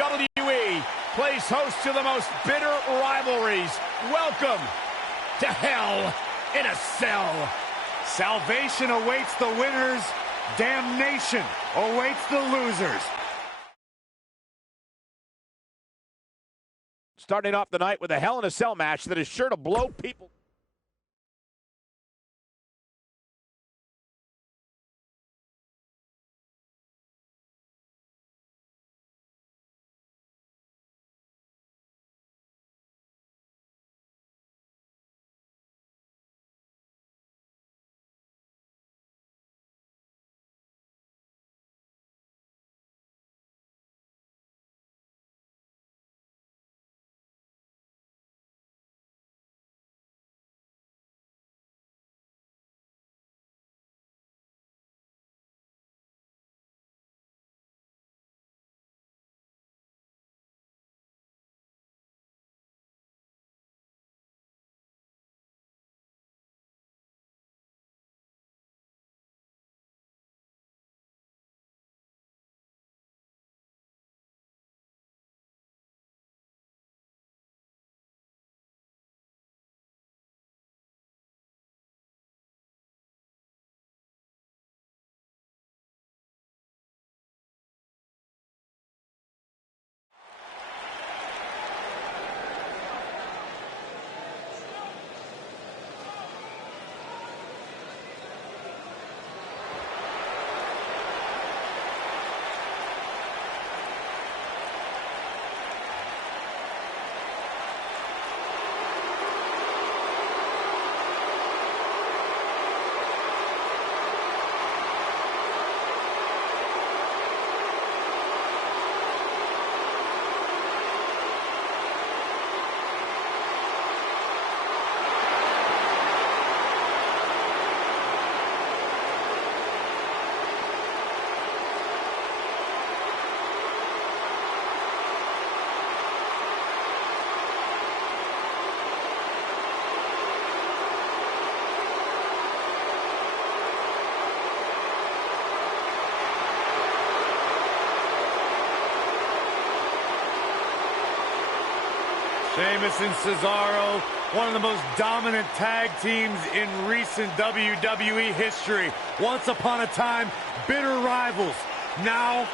WWE plays host to the most bitter rivalries. Welcome to Hell in a Cell. Salvation awaits the winners. Damnation awaits the losers. Starting off the night with a Hell in a Cell match that is sure to blow people. Sheamus and Cesaro, one of the most dominant tag teams in recent WWE history. Once upon a time, bitter rivals. Now,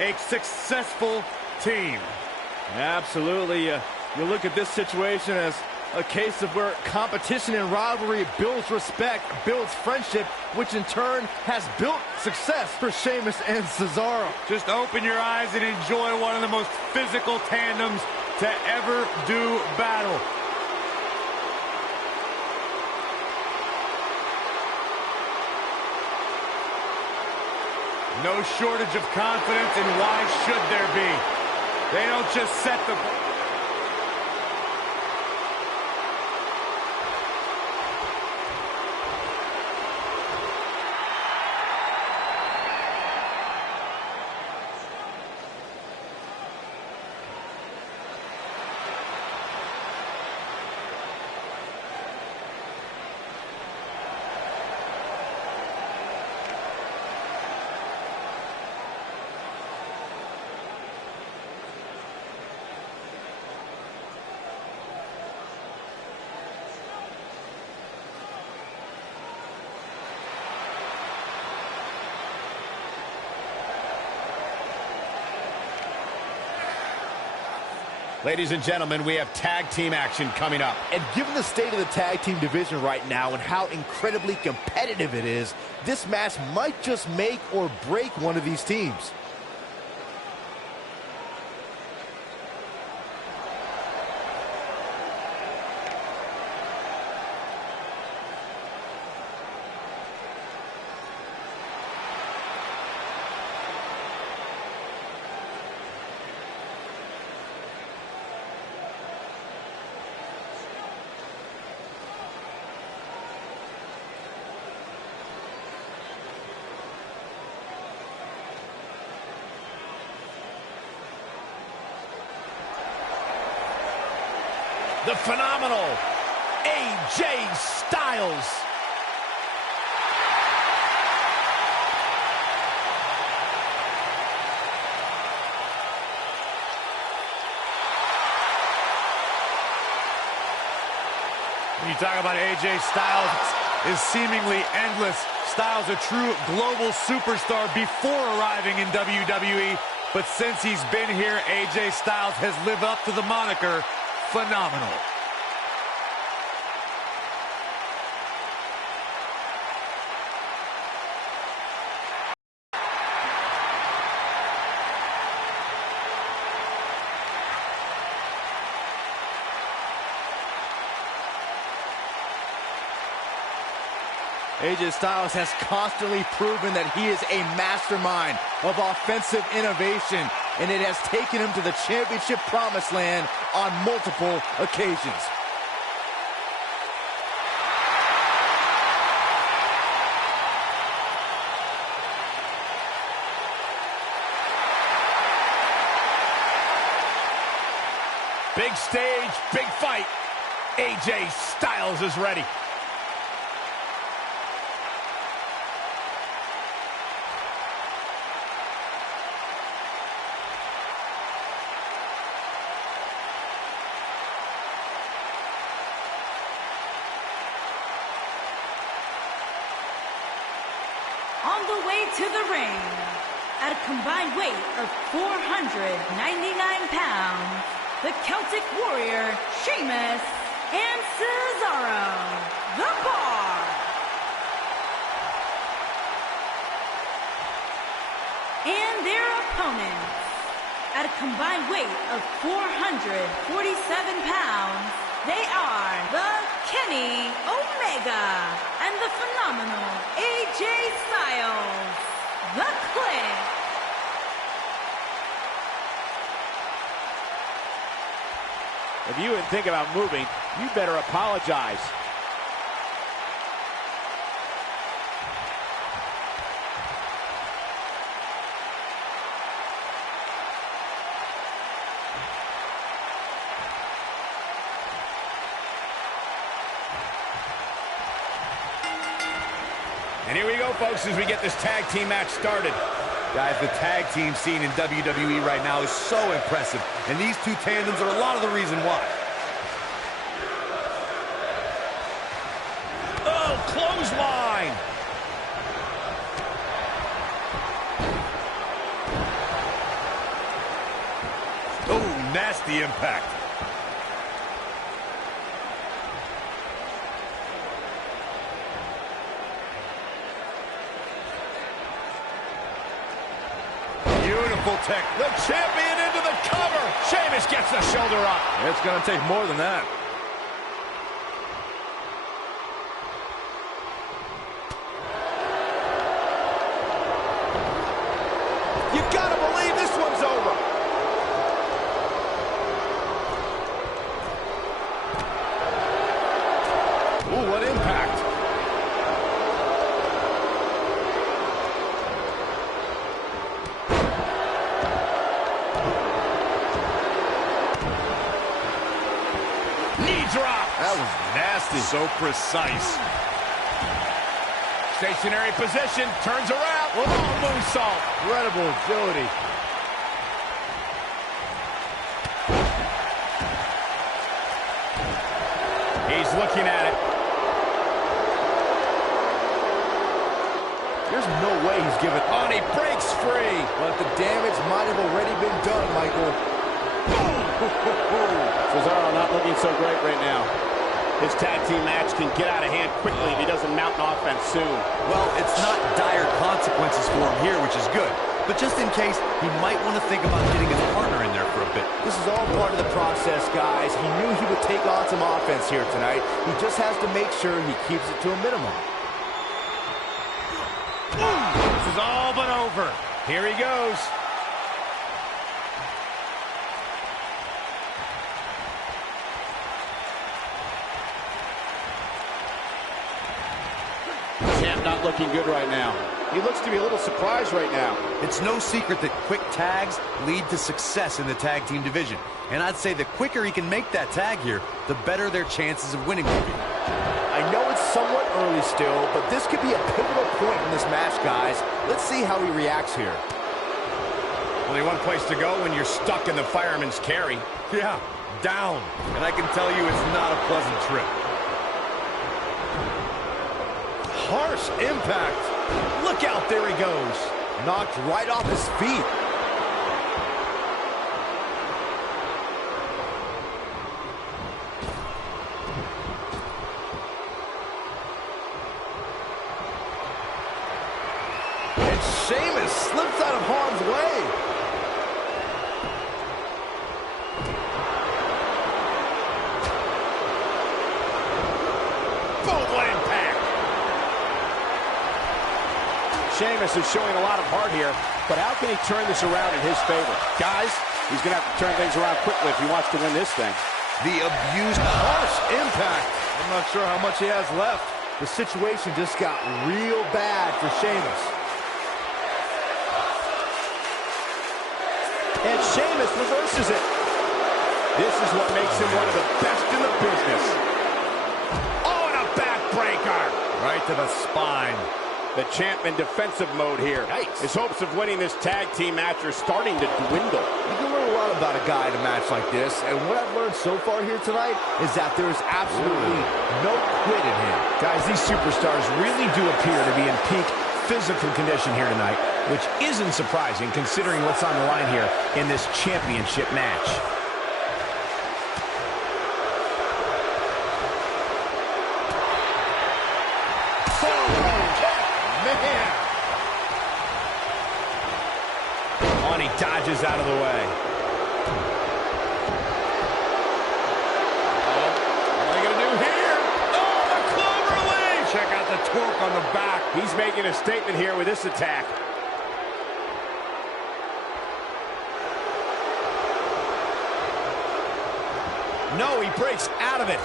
a successful team. Absolutely. You look at this situation as a case of where competition and rivalry builds respect, builds friendship, which in turn has built success for Sheamus and Cesaro. Just open your eyes and enjoy one of the most physical tandems to ever do battle. No shortage of confidence, and why should there be? They don't just set the... Ladies and gentlemen, we have tag team action coming up. And given the state of the tag team division right now and how incredibly competitive it is, this match might just make or break one of these teams. The phenomenal AJ Styles. When you talk about AJ Styles, is seemingly endless. Styles a true global superstar before arriving in WWE, but since he's been here, AJ Styles has lived up to the moniker phenomenal. AJ Styles has constantly proven that he is a mastermind of offensive innovation, and it has taken him to the championship promised land on multiple occasions. Big stage, big fight. AJ Styles is ready. On the way to the ring, at a combined weight of 499 pounds, the Celtic Warrior, Sheamus, and Cesaro, the Bar. And their opponents, at a combined weight of 447 pounds, they are the Kenny Omega and the phenomenal AJ Styles, the Click. If you would think about moving, you better apologize. And here we go, folks, as we get this tag team match started. Guys, the tag team scene in WWE right now is so impressive, and these two tandems are a lot of the reason why. Oh, clothesline! Oh, nasty impact. Beautiful tech. The champion into the cover. Sheamus gets the shoulder up. It's going to take more than that. You gotta believe this one's over. Ooh, what impact. Knee drop. That was nasty. So precise. Stationary position, turns around. Oh, moonsault. Incredible agility. He's looking at it. There's no way he's giving up. Oh, and he breaks free. But the damage might have already been done, Michael. Cesaro not looking so great right now. His tag team match can get out of hand quickly if he doesn't mount an offense soon. Well, it's not dire consequences for him here, which is good. But just in case, he might want to think about getting his partner in there for a bit. This is all part of the process, guys. He knew he would take on some offense here tonight. He just has to make sure he keeps it to a minimum. This is all but over. Here he goes. Champ not looking good right now. He looks to be a little surprised right now. It's no secret that quick tags lead to success in the tag team division. And I'd say the quicker he can make that tag here, the better their chances of winning will be. I know it's somewhat early still, but this could be a pivotal point in this match, guys. Let's see how he reacts here. Only one place to go when you're stuck in the fireman's carry. Yeah, down. And I can tell you it's not a pleasant trip. Harsh impact. Look out, there he goes. Knocked right off his feet. And Sheamus slips out of harm's way. Sheamus is showing a lot of heart here, but how can he turn this around in his favor? Guys, he's going to have to turn things around quickly if he wants to win this thing. The abused harsh impact. I'm not sure how much he has left. The situation just got real bad for Sheamus. And Sheamus reverses it. This is what makes him one of the best in the business. Oh, and a backbreaker. Right to the spine. The champ in defensive mode here. Yikes. His hopes of winning this tag team match are starting to dwindle. You can learn a lot about a guy in a match like this, and what I've learned so far here tonight is that there is absolutely no quit in him. Guys, these superstars really do appear to be in peak physical condition here tonight, which isn't surprising considering what's on the line here in this championship match. He dodges out of the way. What are they going to do here? Oh, the clover leaf! Check out the torque on the back. He's making a statement here with this attack. No, he breaks out of it.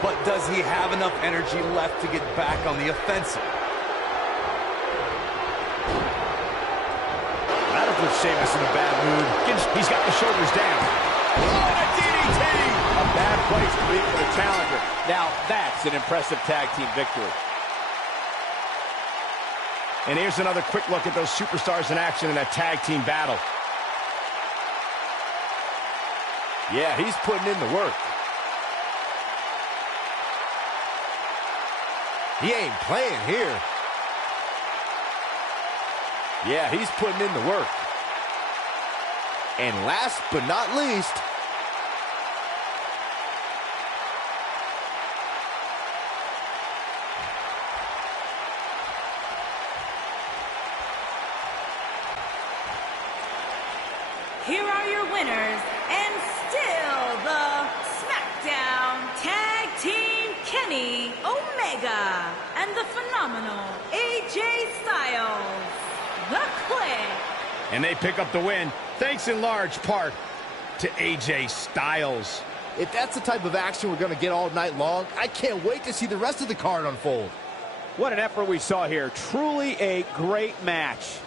But does he have enough energy left to get back on the offensive? That'll put Sheamus in a bad mood. He's got the shoulders down. Oh, and a DDT! A bad place to be for the challenger. Now, that's an impressive tag team victory. And here's another quick look at those superstars in action in a tag team battle. Yeah, he's putting in the work. He ain't playing here. Yeah, he's putting in the work. And last but not least, Here are your winners, and still the SmackDown Tag Team Kenny Omega and the phenomenal AJ Styles, The Click. And they pick up the win, thanks in large part to AJ Styles. if that's the type of action we're going to get all night long, I can't wait to see the rest of the card unfold. What an effort we saw here. Truly a great match.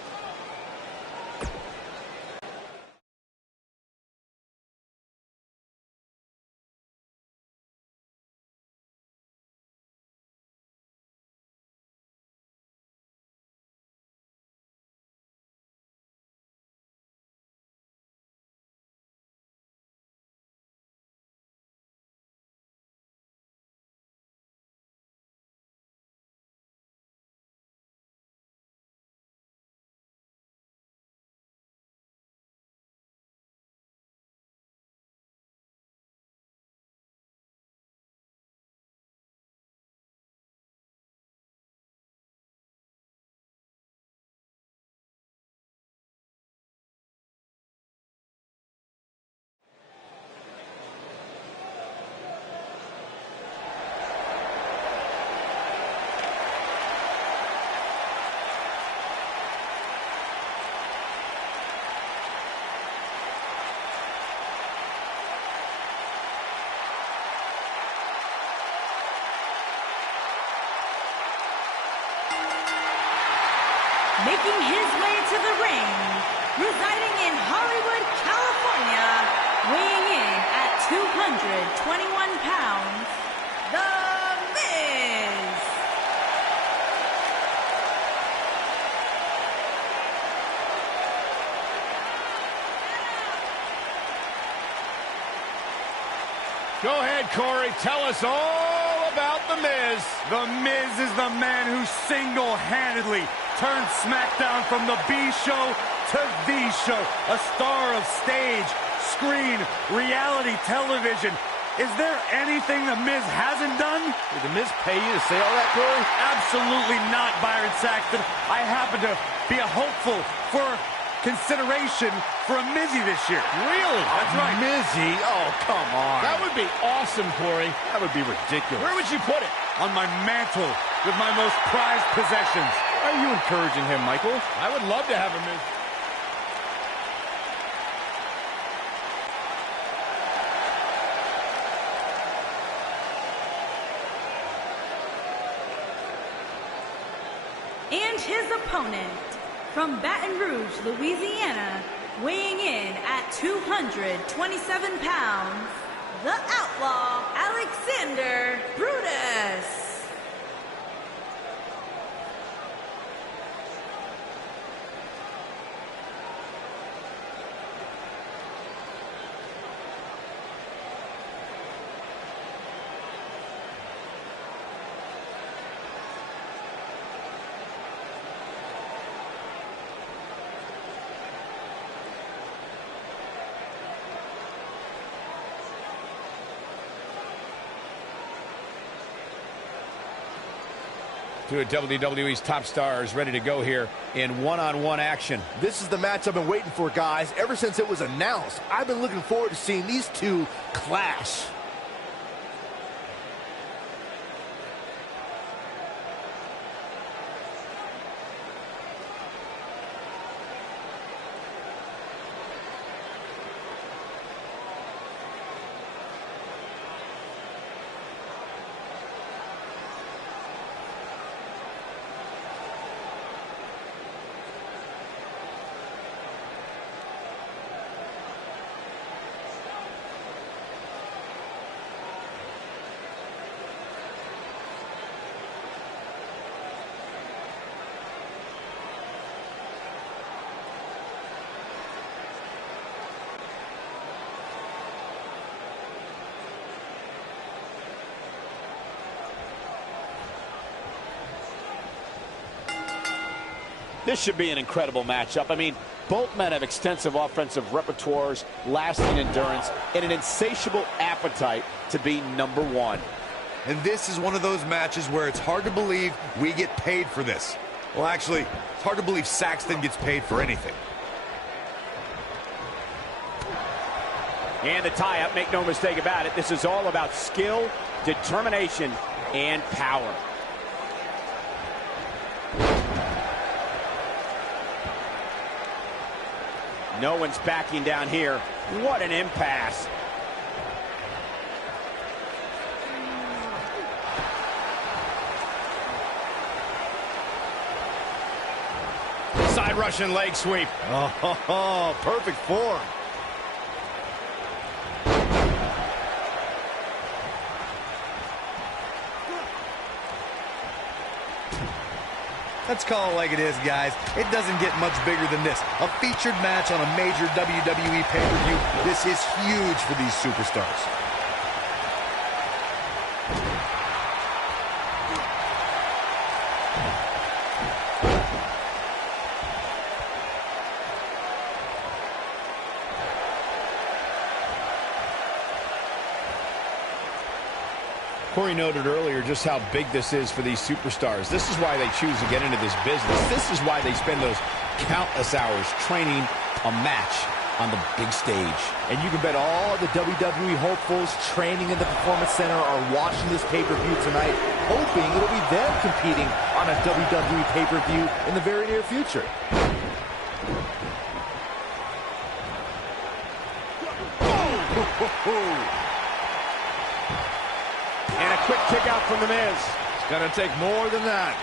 Making his way to the ring, residing in Hollywood, California, weighing in at 221 pounds, The Miz. Go ahead, Corey. Tell us all about The Miz? The Miz is the man who single-handedly turned SmackDown from the B show to the show. A star of stage, screen, reality television. Is there anything The Miz hasn't done? Did The Miz pay you to say all that, Corey? Absolutely not, Byron Saxton. I happen to be a hopeful for consideration for a Mizzy this year. Really? That's right. Mizzy? Oh, come on. That would be awesome, Corey. That would be ridiculous. Where would you put it? On my mantle with my most prized possessions. Are you encouraging him, Michael? I would love to have a Miz. And his opponent, from Baton Rouge, Louisiana, weighing in at 227 pounds, the Outlaw, Alexander Brutus. Two of WWE's top stars ready to go here in one-on-one action. This is the match I've been waiting for, guys. Ever since it was announced, I've been looking forward to seeing these two clash. This should be an incredible matchup. I mean, both men have extensive offensive repertoires, lasting endurance, and an insatiable appetite to be number one. And this is one of those matches where it's hard to believe we get paid for this. Well, actually, it's hard to believe Saxton gets paid for anything. And the tie-up, make no mistake about it, this is all about skill, determination, and power. No one's backing down here. What an impasse. Side Russian leg sweep. Oh, perfect form. Let's call it like it is, guys. It doesn't get much bigger than this. A featured match on a major WWE pay-per-view. This is huge for these superstars. Corey noted earlier just how big this is for these superstars. This is why they choose to get into this business. This is why they spend those countless hours training a match on the big stage. And you can bet all the WWE hopefuls training in the Performance Center are watching this pay-per-view tonight, hoping it'll be them competing on a WWE pay-per-view in the very near future. And a quick kick out from The Miz. It's going to take more than that.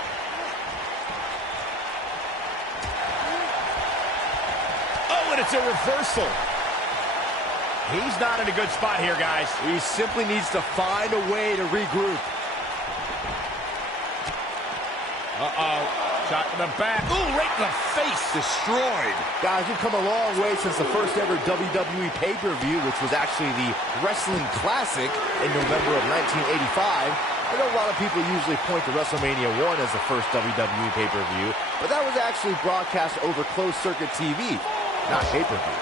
Oh, and it's a reversal. He's not in a good spot here, guys. He simply needs to find a way to regroup. Uh-oh. Shot in the back. Ooh, right in the face. Destroyed. Guys, we've come a long way since the first ever WWE pay-per-view, which was actually the Wrestling Classic in November of 1985. I know a lot of people usually point to WrestleMania 1 as the first WWE pay-per-view, but that was actually broadcast over closed-circuit TV, not pay-per-view.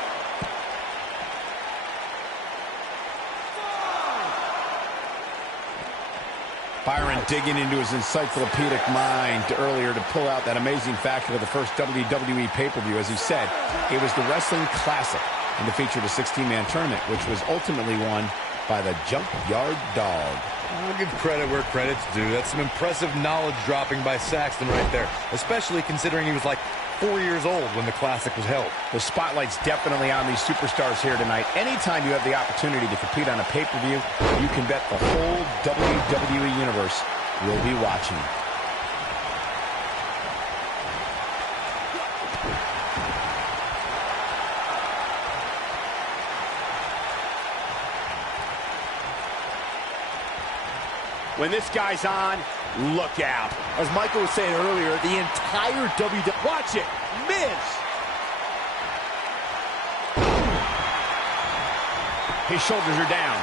Byron digging into his encyclopedic mind earlier to pull out that amazing fact of the first WWE pay-per-view. As he said, it was the Wrestling Classic, and it featured a 16-man tournament, which was ultimately won by the Junkyard Dog. I'll give credit where credit's due. That's some impressive knowledge dropping by Saxton right there, especially considering he was like 4 years old when the Classic was held. The spotlight's definitely on these superstars here tonight. Anytime you have the opportunity to compete on a pay-per-view, you can bet the whole WWE Universe will be watching. When this guy's on, look out. As Michael was saying earlier, the entire WWE... Watch it, Miz. His shoulders are down.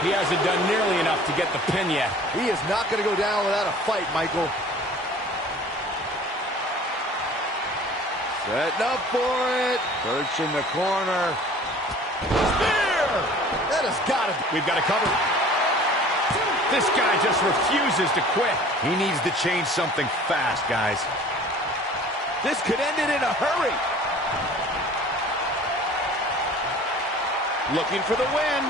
He hasn't done nearly enough to get the pin yet. He is not going to go down without a fight, Michael. Setting up for it. Perch in the corner. Spear! That has got to be. We've got to cover. This guy just refuses to quit. He needs to change something fast, guys. This could end it in a hurry. Looking for the win.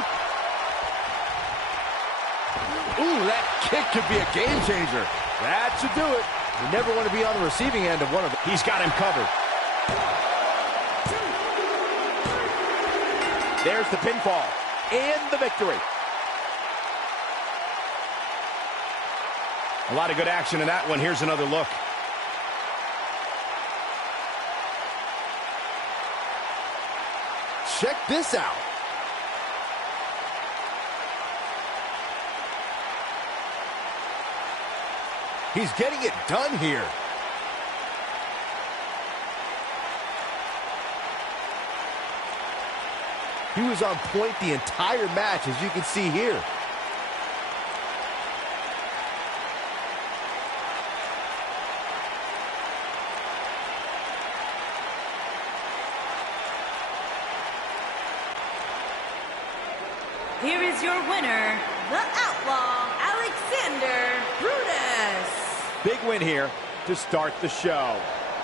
Ooh, that kick could be a game changer. That should do it. You never want to be on the receiving end of one of them. He's got him covered. There's the pinfall and the victory. A lot of good action in that one. Here's another look. Check this out. He's getting it done here. He was on point the entire match, as you can see here. Here is your winner, the Outlaw, Alexander Brutus. Big win here to start the show.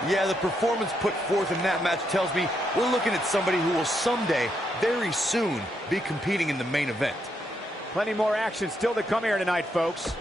Yeah, the performance put forth in that match tells me we're looking at somebody who will someday, very soon, be competing in the main event. Plenty more action still to come here tonight, folks.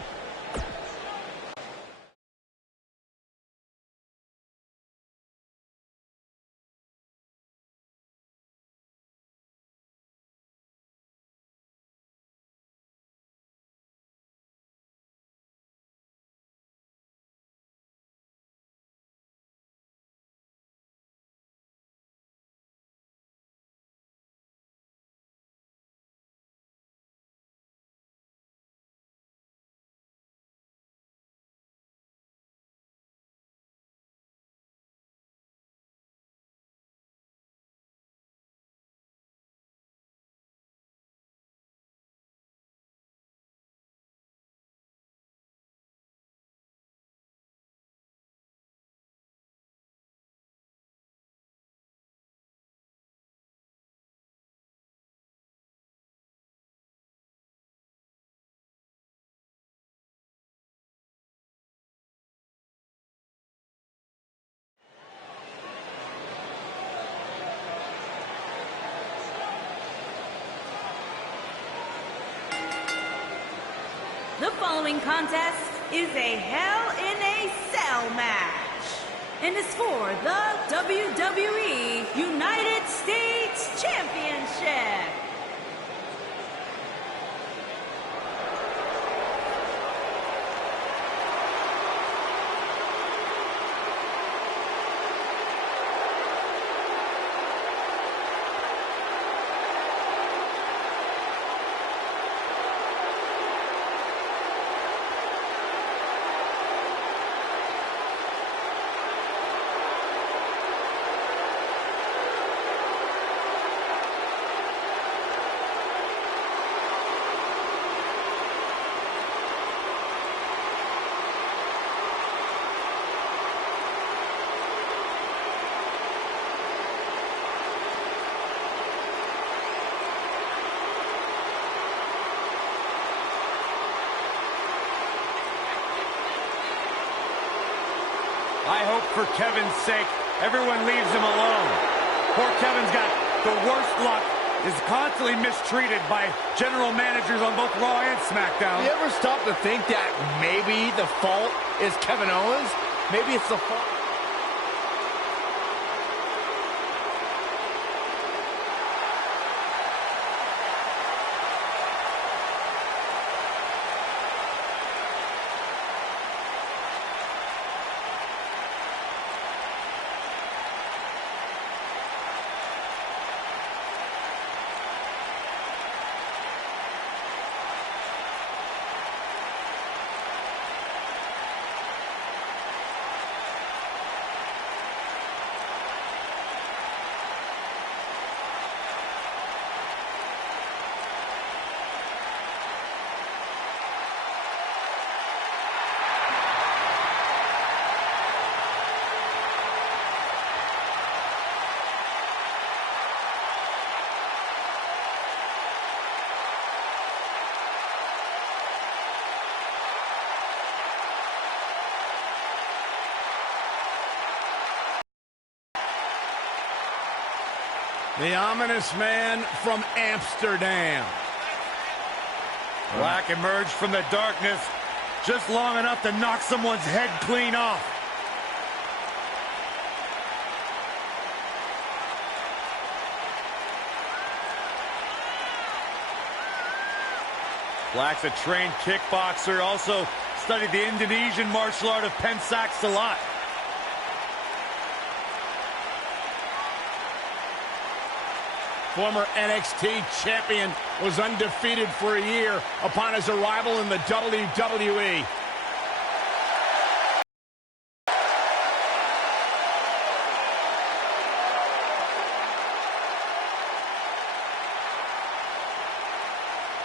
The following contest is a Hell in a Cell match and is for the WWE United States Championship. I hope for Kevin's sake everyone leaves him alone. Poor Kevin's got the worst luck, is constantly mistreated by general managers on both Raw and SmackDown. You ever stop to think that maybe the fault is Kevin Owens? Maybe it's the fault. The ominous man from Amsterdam. Black emerged from the darkness just long enough to knock someone's head clean off. Black's a trained kickboxer, also studied the Indonesian martial art of Pencak Silat. Former NXT champion was undefeated for a year upon his arrival in the WWE.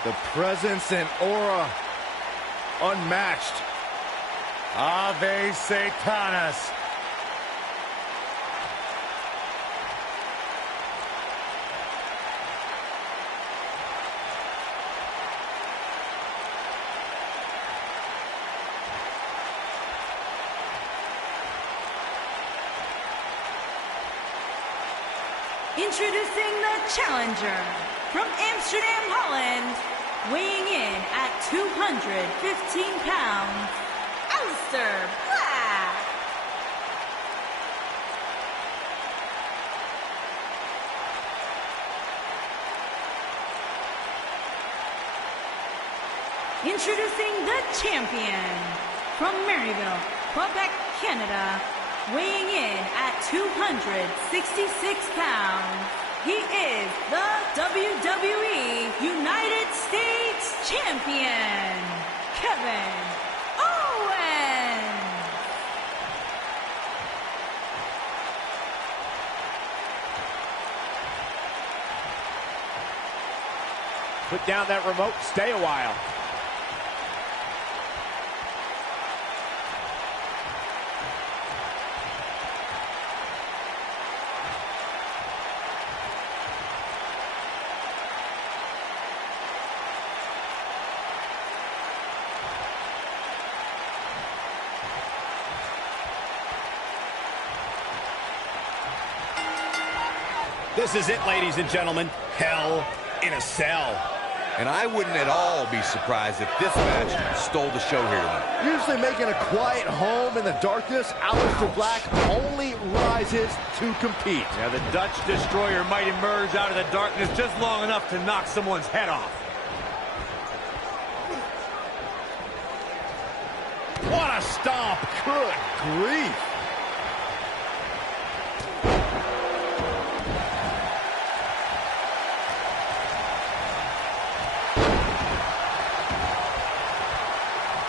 The presence and aura unmatched. Ave Satanas. Introducing the challenger from Amsterdam, Holland, weighing in at 215 pounds, Aleister Black. Introducing the champion from Maryville, Quebec, Canada, weighing in at 266 pounds, he is the WWE United States Champion, Kevin Owens. Put down that remote, stay a while. This is it, ladies and gentlemen. Hell in a Cell. And I wouldn't at all be surprised if this match stole the show here tonight. Usually making a quiet home in the darkness, Aleister Black only rises to compete. Yeah, the Dutch Destroyer might emerge out of the darkness just long enough to knock someone's head off. What a stomp. Good grief.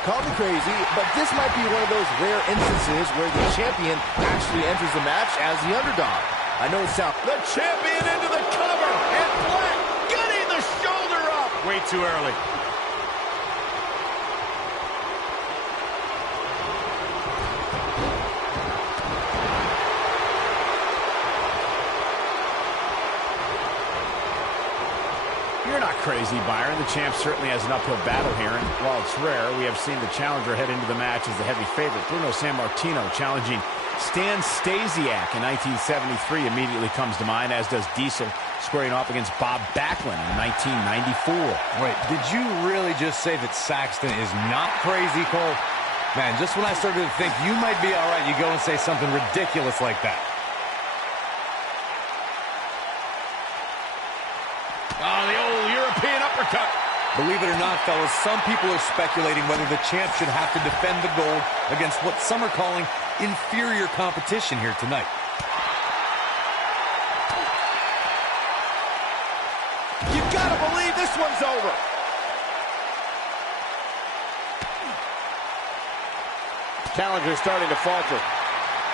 Call me crazy, but this might be one of those rare instances where the champion actually enters the match as the underdog. I know it sounds... The champion into the cover, and Black getting the shoulder up. Way too early. You're not crazy, Byron. The champ certainly has an uphill battle here, and while it's rare, we have seen the challenger head into the match as the heavy favorite. Bruno Sammartino challenging Stan Stasiak in 1973 immediately comes to mind, as does Diesel squaring off against Bob Backlund in 1994. Wait, did you really just say that Saxton is not crazy, Cole? Man, just when I started to think you might be all right, you go and say something ridiculous like that. Oh, the old European uppercut. Believe it or not, fellas, some people are speculating whether the champ should have to defend the gold against what some are calling inferior competition here tonight. You gotta believe this one's over. Challenger's starting to falter.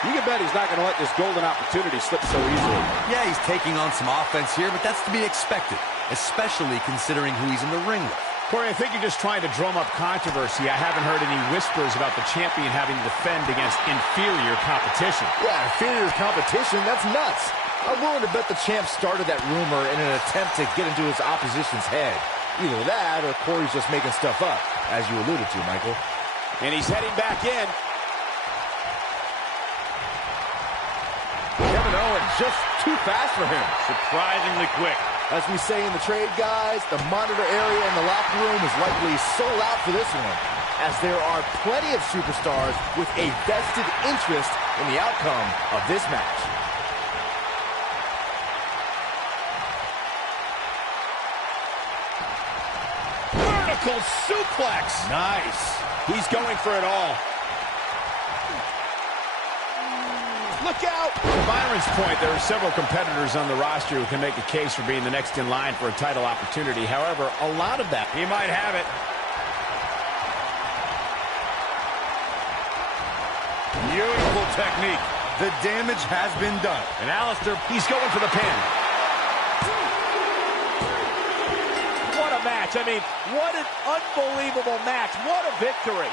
You can bet he's not going to let this golden opportunity slip so easily. Yeah, he's taking on some offense here, but that's to be expected, especially considering who he's in the ring with. Corey, I think you're just trying to drum up controversy. I haven't heard any whispers about the champion having to defend against inferior competition. Yeah, inferior competition? That's nuts. I'm willing to bet the champ started that rumor in an attempt to get into his opposition's head. Either that, or Corey's just making stuff up, as you alluded to, Michael. And he's heading back in. Kevin Owens just too fast for him. Surprisingly quick. As we say in the trade, guys, the monitor area in the locker room is likely sold out for this one, as there are plenty of superstars with a vested interest in the outcome of this match. Vertical suplex. Nice. He's going for it all. Look out! To Byron's point, there are several competitors on the roster who can make a case for being the next in line for a title opportunity. However, a lot of that, He might have it. Beautiful technique. The damage has been done. And Alistair, he's going for the pin. What a match. I mean, what an unbelievable match. What a victory.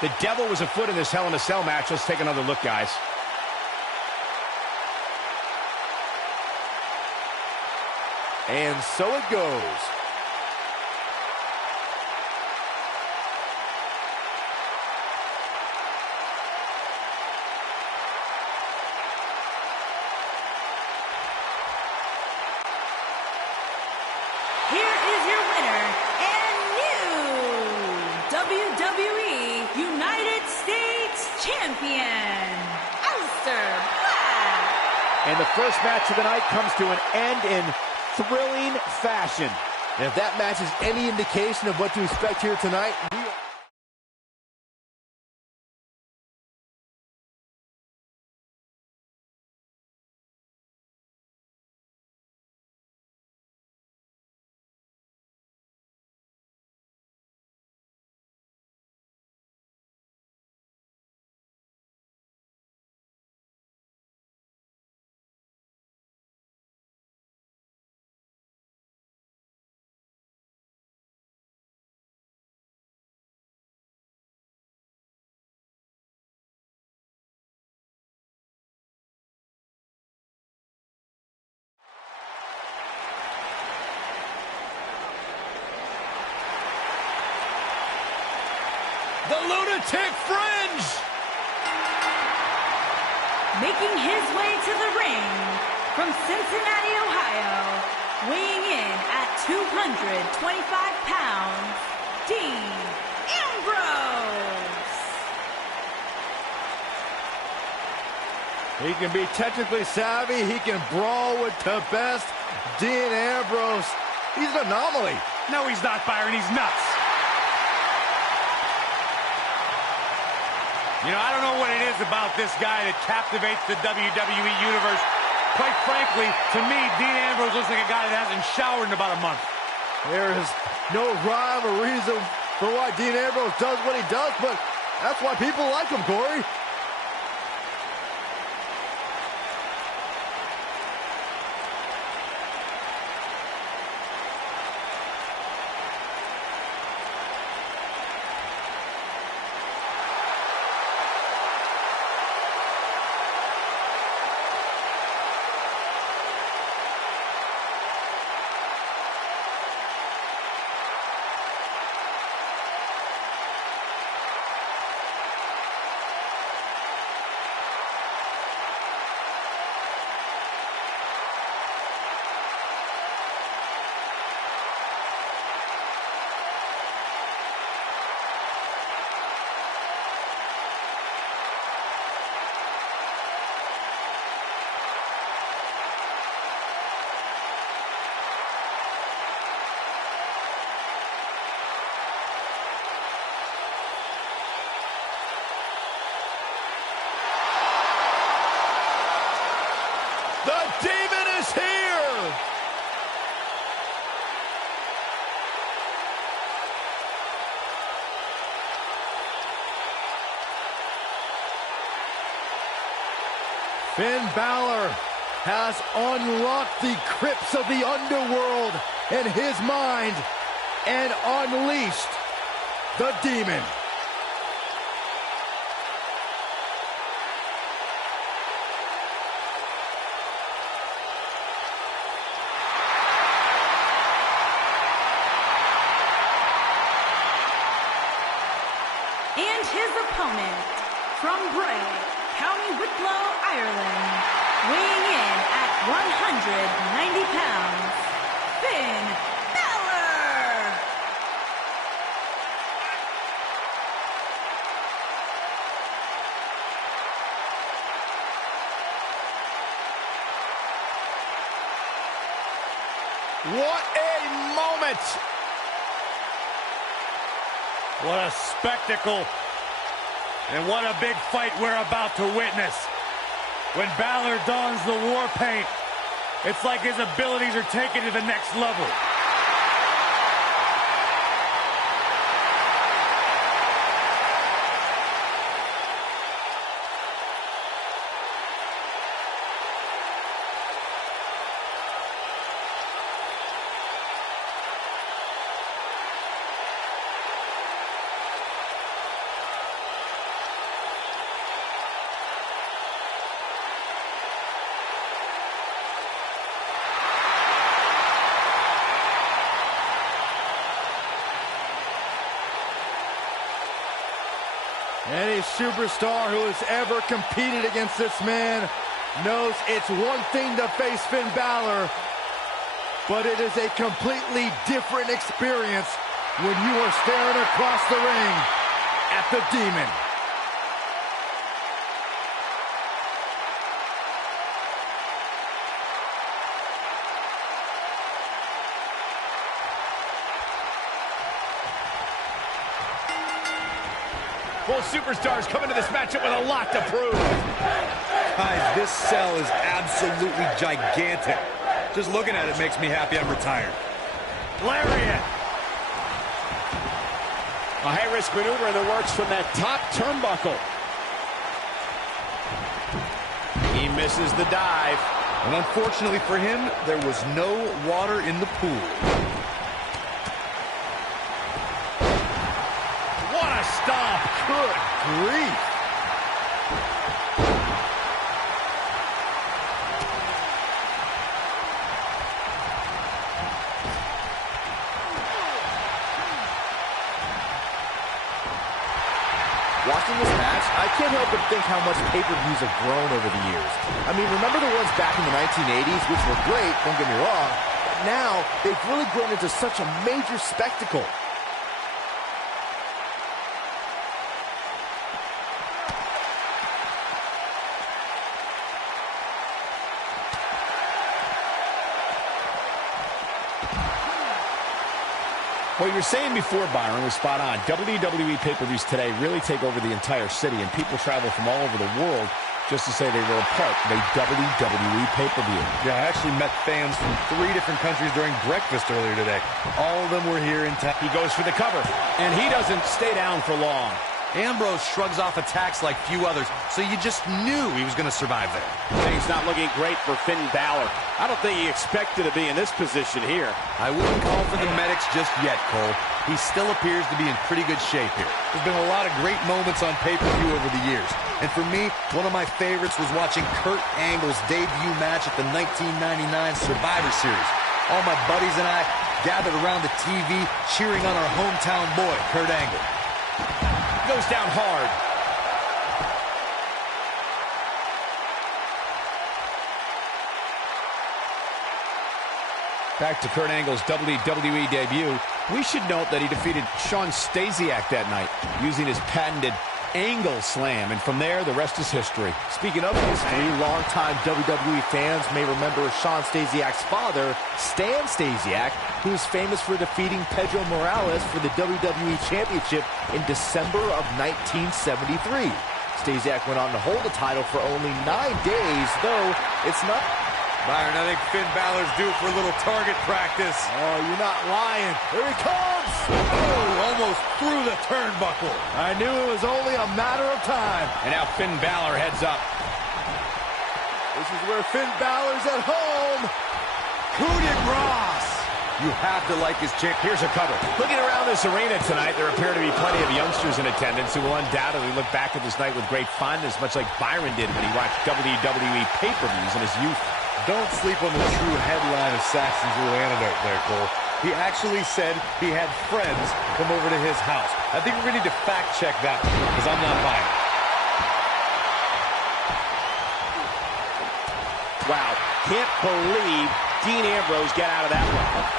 The devil was afoot in this Hell in a Cell match. Let's take another look, guys. And so it goes. Here is your winner and new WWE United States Champion, Aleister Black. And the first match of the night comes to an end in thrilling fashion. And if that match is any indication of what to expect here tonight, The Lunatic Fringe! Making his way to the ring from Cincinnati, Ohio, weighing in at 225 pounds, Dean Ambrose. he can be technically savvy. He can brawl with the best. Dean Ambrose, he's an anomaly. no, he's not, Byron. He's nuts. You know, I don't know what it is about this guy that captivates the WWE Universe. Quite frankly, to me, Dean Ambrose looks like a guy that hasn't showered in about a month. There is no rhyme or reason for why Dean Ambrose does what he does, but that's why people like him, Corey. Finn Balor has unlocked the crypts of the underworld in his mind and unleashed the demon. And his opponent, from Bray, County Wicklow, Ireland, weighing in at 190 pounds, Finn Balor! What a moment! What a spectacle. And what a big fight we're about to witness. When Balor dons the war paint, it's like his abilities are taken to the next level. Any superstar who has ever competed against this man knows it's one thing to face Finn Balor, but it is a completely different experience when you are staring across the ring at the Demon. Both superstars come into this matchup with a lot to prove. Guys, this cell is absolutely gigantic. Just looking at it makes me happy I'm retired. Lariat! A high-risk maneuver in the works from that top turnbuckle. He misses the dive. And unfortunately for him, there was no water in the pool. What a stop! Good grief! Watching this match, I can't help but think how much pay-per-views have grown over the years. I mean, remember the ones back in the 1980s, which were great, don't get me wrong, but now they've really grown into such a major spectacle. What you were saying before, Byron, was spot on. WWE pay-per-views today really take over the entire city, and people travel from all over the world just to say they were a part of a WWE pay-per-view. Yeah, I actually met fans from 3 different countries during breakfast earlier today. All of them were here in town. He goes for the cover, and he doesn't stay down for long. Ambrose shrugs off attacks like few others, so you just knew he was going to survive there. Things not looking great for Finn Balor. I don't think he expected to be in this position here. I wouldn't call for the medics just yet, Cole. He still appears to be in pretty good shape here. There's been a lot of great moments on pay-per-view over the years. And for me, one of my favorites was watching Kurt Angle's debut match at the 1999 Survivor Series. All my buddies and I gathered around the TV cheering on our hometown boy, Kurt Angle. Goes down hard. Back to Kurt Angle's WWE debut. We should note that he defeated Shawn Stasiak that night using his patented Angle Slam, and from there, the rest is history. Speaking of history, longtime WWE fans may remember Shawn Stasiak's father, Stan Stasiak, who's famous for defeating Pedro Morales for the WWE Championship in December of 1973. Stasiak went on to hold the title for only 9 days, though it's not... Byron, I think Finn Balor's due for a little target practice. Oh, you're not lying. Here he comes! Oh, almost through the turnbuckle. I knew it was only a matter of time. And now Finn Balor heads up. This is where Finn Balor's at home. Coup de grace. You have to like his champ. Here's a cover. Looking around this arena tonight, there appear to be plenty of youngsters in attendance who will undoubtedly look back at this night with great fondness, much like Byron did when he watched WWE pay-per-views in his youth. Don't sleep on the true headline of Saxton's little antidote there, Cole. He actually said he had friends come over to his house. I think we're going to need to fact-check that one, because I'm not buying it. Wow, can't believe Dean Ambrose got out of that one.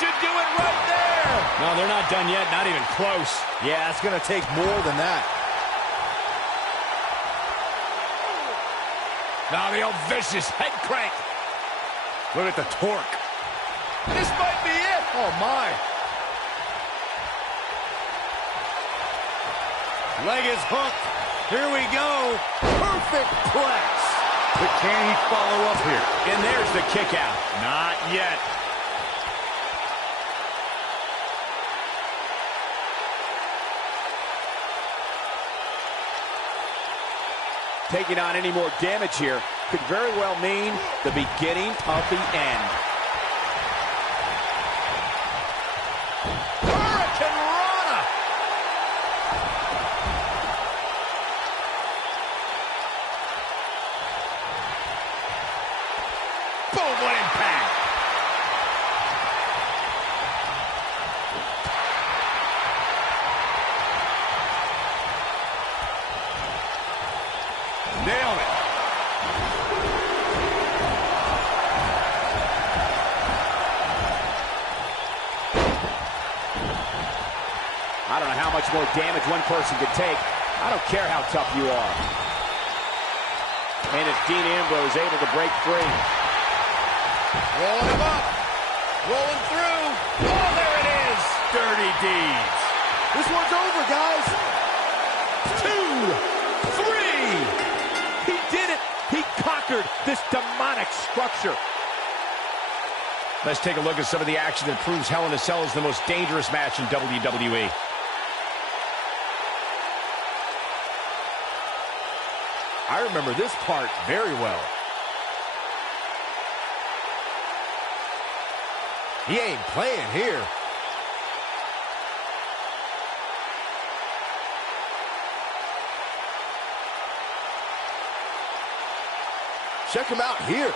Should do it right there. No, they're not done yet. Not even close. Yeah, it's going to take more than that. Now the old vicious head crank. Look at the torque. This might be it. Oh, my. Leg is hooked. Here we go. Perfect plex. But can he follow up here? And there's the kick out. Not yet. Taking on any more damage here could very well mean the beginning of the end. Hurricane Rana. Boom, what impact. Nailed it. I don't know how much more damage one person could take. I don't care how tough you are. And it's Dean Ambrose able to break free. Rolling him up. Rolling through. Oh, there it is. Dirty deeds. This one's over, guys. 2, 3. He did it. He conquered this demonic structure. Let's take a look at some of the action that proves Hell in a Cell is the most dangerous match in WWE. I remember this part very well. He ain't playing here. Check him out here.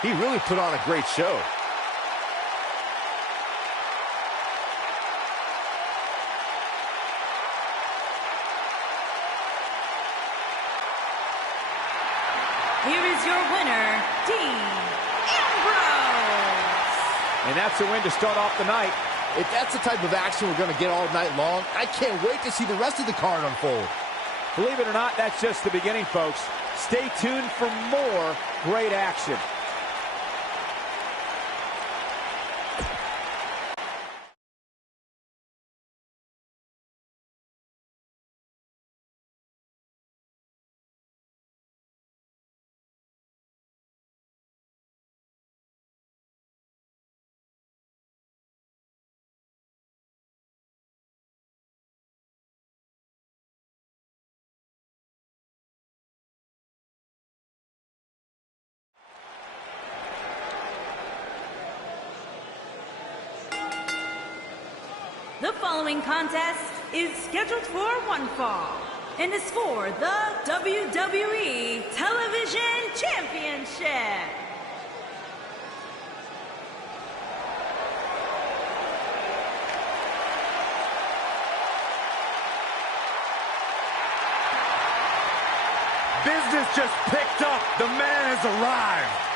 He really put on a great show. Here is your winner, Dean Ambrose. And that's a win to start off the night. If that's the type of action we're going to get all night long, I can't wait to see the rest of the card unfold. Believe it or not, that's just the beginning, folks. Stay tuned for more great action. The following contest is scheduled for one fall and is for the WWE Television Championship. Business just picked up. The man has arrived.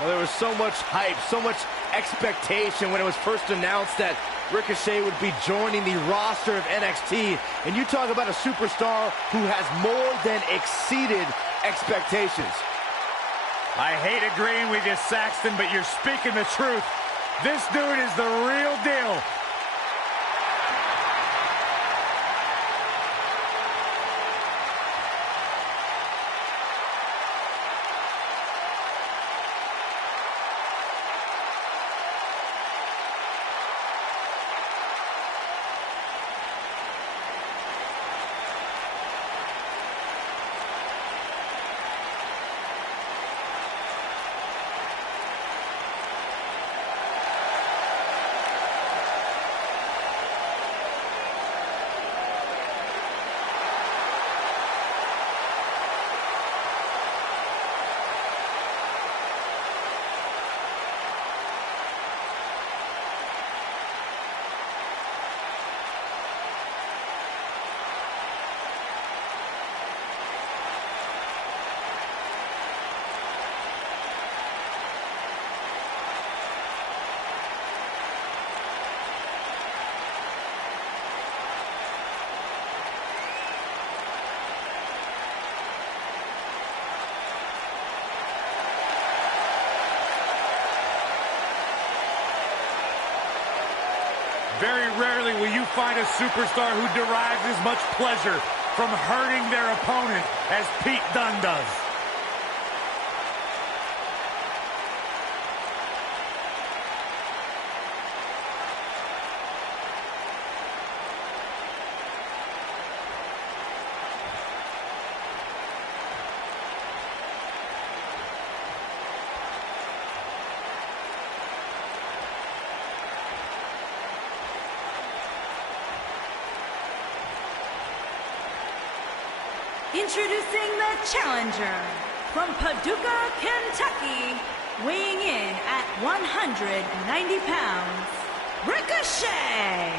Well, there was so much hype, so much expectation when it was first announced that Ricochet would be joining the roster of NXT. And you talk about a superstar who has more than exceeded expectations. I hate agreeing with you, Saxton, but you're speaking the truth. This dude is the real deal. Very rarely will you find a superstar who derives as much pleasure from hurting their opponent as Pete Dunne does. Introducing the challenger from Paducah, Kentucky, weighing in at 190 pounds, Ricochet.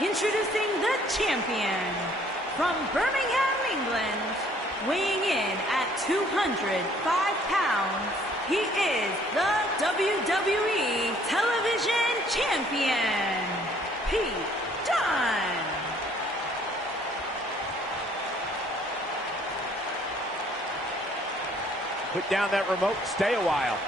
Introducing the champion from Birmingham, England, weighing in at 205 pounds, he is the WWE Television Champion, Pete Dunne. Put down that remote, stay a while.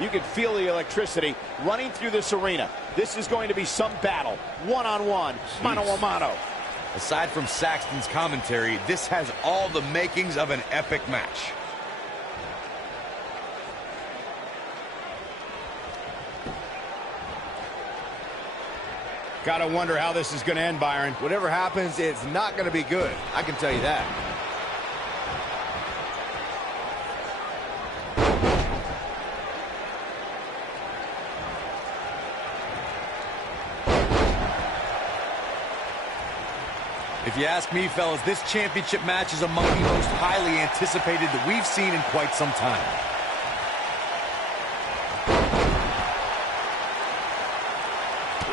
You can feel the electricity running through this arena. This is going to be some battle. One-on-one, mano-a-mano. Aside from Saxton's commentary, this has all the makings of an epic match. Gotta wonder how this is gonna end, Byron. Whatever happens, it's not going to be good. I can tell you that. If you ask me, fellas, this championship match is among the most highly anticipated that we've seen in quite some time.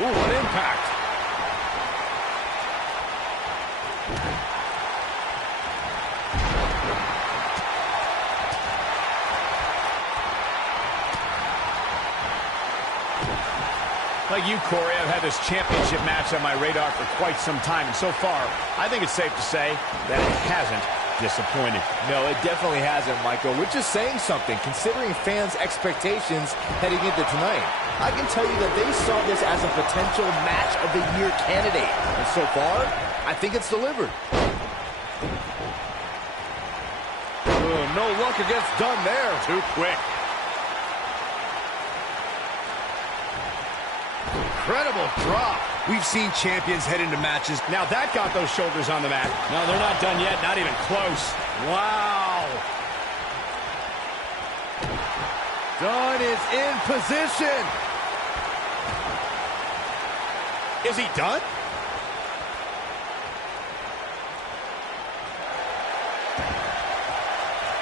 Ooh, what impact. Like you, Corey, I've had this championship match on my radar for quite some time, and so far, I think it's safe to say that it hasn't disappointed. No, it definitely hasn't, Michael, which is saying something, considering fans' expectations heading into tonight. I can tell you that they saw this as a potential match of the year candidate, and so far, I think it's delivered. Ooh, no luck against Dunne there. Too quick. Incredible drop. We've seen champions head into matches. Now that got those shoulders on the mat. No, they're not done yet. Not even close. Wow. Dunn is in position. Is he done?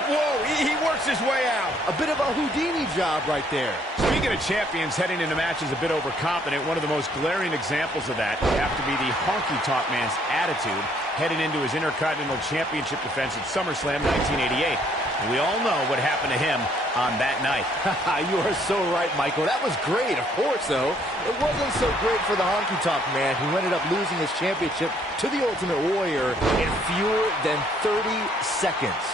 Whoa, he works his way out. A bit of a Houdini job right there. Speaking of champions heading into matches a bit overconfident, one of the most glaring examples of that would have to be the honky-tonk man's attitude heading into his Intercontinental Championship defense at SummerSlam 1988. And we all know what happened to him on that night. You are so right, Michael. That was great, of course, though. It wasn't so great for the honky-tonk man, who ended up losing his championship to the Ultimate Warrior in fewer than 30 seconds.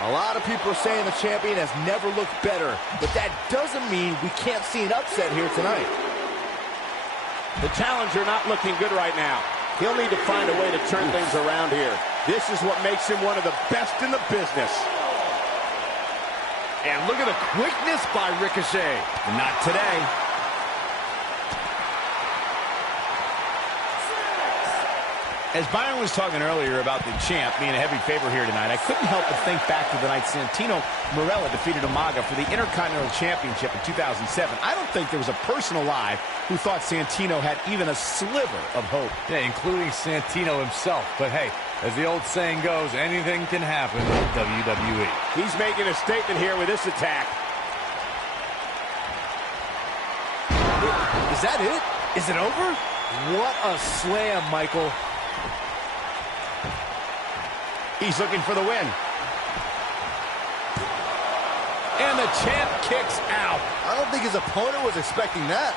A lot of people are saying the champion has never looked better, but that doesn't mean we can't see an upset here tonight. The challenger not looking good right now. He'll need to find a way to turn things around here. This is what makes him one of the best in the business. And look at the quickness by Ricochet. Not today. As Byron was talking earlier about the champ being a heavy favorite here tonight, I couldn't help but think back to the night Santino Marella defeated Umaga for the Intercontinental Championship in 2007. I don't think there was a person alive who thought Santino had even a sliver of hope. Yeah, including Santino himself. But hey, as the old saying goes, anything can happen in WWE. He's making a statement here with this attack. Is that it? Is it over? What a slam, Michael. He's looking for the win. And the champ kicks out. I don't think his opponent was expecting that.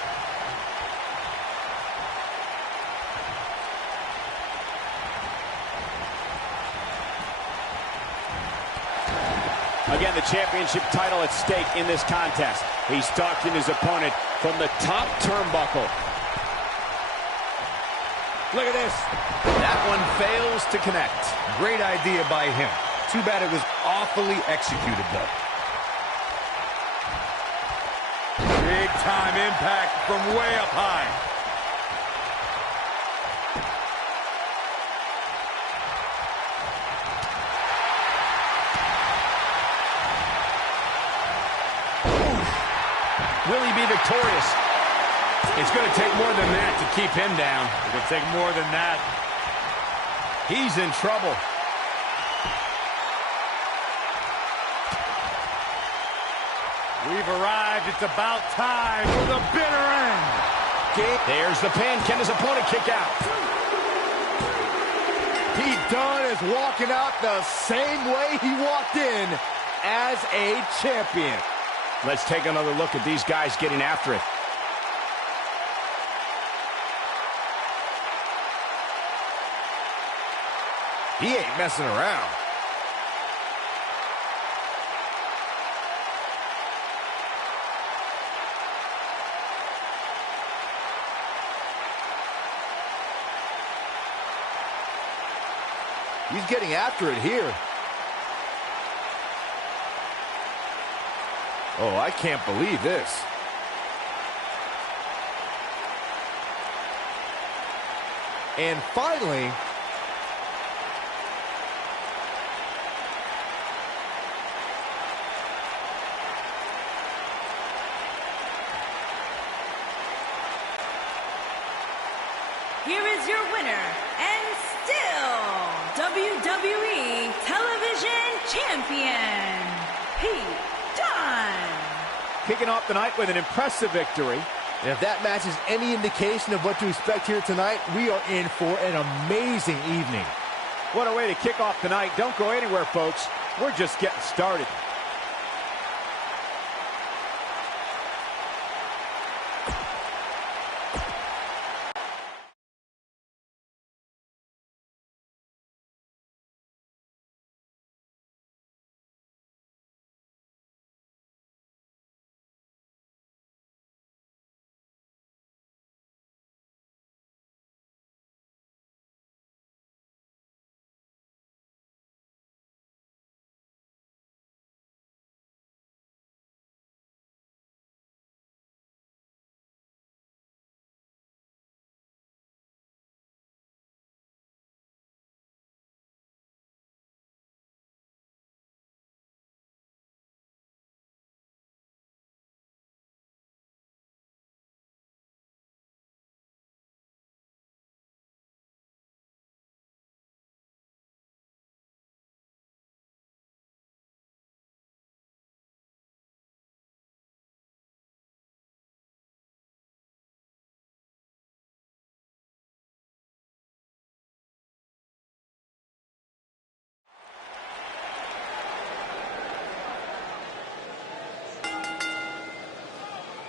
Again, the championship title at stake in this contest. He's stalking his opponent from the top turnbuckle. Look at this. That one fails to connect. Great idea by him. Too bad it was awfully executed, though. Big time impact from way up high. Will he be victorious? It's going to take more than that to keep him down. It could take more than that. He's in trouble. We've arrived. It's about time for the bitter end. There's the pin. Can his opponent kick out? Pete Dunne is walking out the same way he walked in as a champion. Let's take another look at these guys getting after it. He ain't messing around. He's getting after it here. Oh, I can't believe this. And finally, here is your winner, and still WWE Television Champion, Pete Dunne. Kicking off the night with an impressive victory. And if that match is any indication of what to expect here tonight, we are in for an amazing evening. What a way to kick off the night. Don't go anywhere, folks. We're just getting started.